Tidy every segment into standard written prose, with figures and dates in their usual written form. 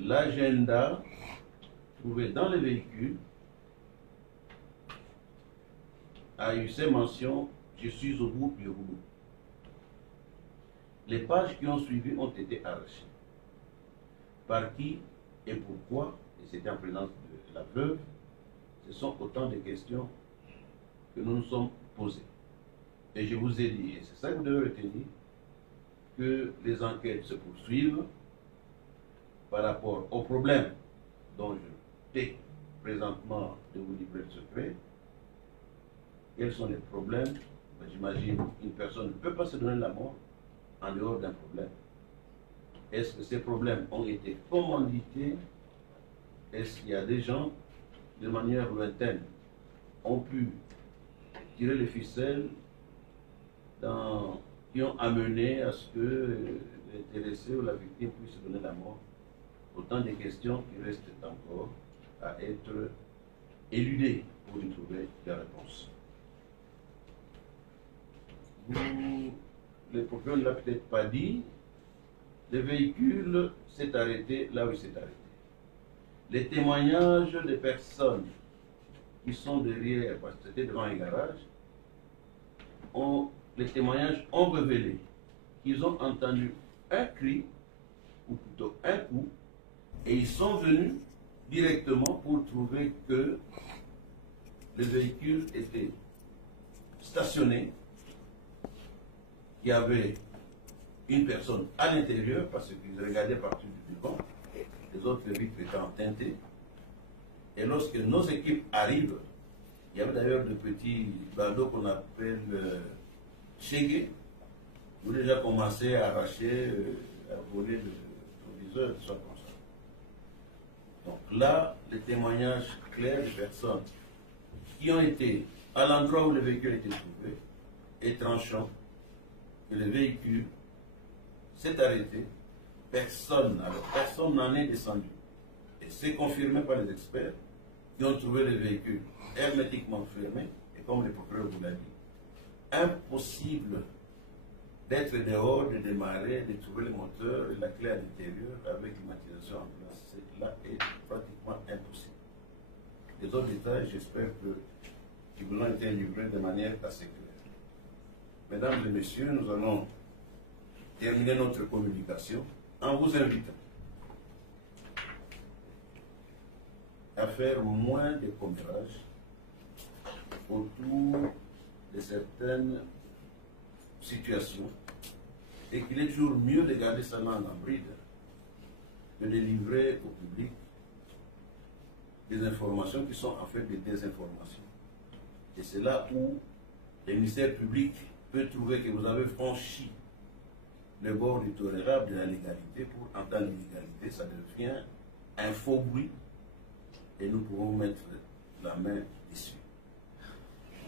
l'agenda trouvé dans le véhicule a eu ces mentions « Je suis au bout du rouleau ». Les pages qui ont suivi ont été arrachées. Par qui et pourquoi, et c'était en présence de la veuve, ce sont autant de questions que nous nous sommes posées. Et je vous ai dit, et c'est ça que vous devez retenir, que les enquêtes se poursuivent par rapport aux problèmes dont je t'ai présentement de vous livrer le secret. Quels sont les problèmes? J'imagine qu'une personne ne peut pas se donner la mort en dehors d'un problème. Est-ce que ces problèmes ont été commandités? Est-ce qu'il y a des gens, de manière lointaine, ont pu tirer les ficelles qui ont amené à ce que l'intéressé ou la victime puisse se donner la mort? Autant de questions qui restent encore à être éludées pour y trouver des réponses. Le procureur ne l'a peut-être pas dit, le véhicule s'est arrêté là où il s'est arrêté. Les témoignages des personnes qui sont derrière, parce que c'était devant un garage, les témoignages ont révélé qu'ils ont entendu un cri, ou plutôt un coup, et ils sont venus directement pour trouver que le véhicule était stationné, qu'il y avait une personne à l'intérieur, parce qu'ils regardaient partout du balcon, les autres vitres étant teintées. Et lorsque nos équipes arrivent, il y avait d'ailleurs de petits bandeaux qu'on appelle chégués, où déjà commencé à arracher, à voler le proviseur, soit comme ça. Donc là, les témoignages clairs des personnes qui ont été à l'endroit où le véhicule était trouvé est tranchant que le véhicule s'est arrêté, personne n'en est descendu. Et c'est confirmé par les experts qui ont trouvé le véhicule hermétiquement fermé, et comme le procureur vous l'a dit, impossible d'être dehors, de démarrer, de trouver le moteur et la clé à l'intérieur avec l'immatriculation en place. Cela est pratiquement impossible. Les autres détails, j'espère qu'ils vous ont été livrés de manière assez claire. Mesdames et messieurs, nous allons terminer notre communication en vous invitant à faire moins de commérages autour de certaines situations et qu'il est toujours mieux de garder sa langue en bride que de livrer au public des informations qui sont en fait des désinformations. Et c'est là où le ministère public peut trouver que vous avez franchi le bord du tolérable de la légalité pour entendre l'illégalité, ça devient un faux bruit et nous pouvons mettre la main dessus.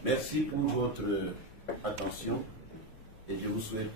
Merci pour votre attention et je vous souhaite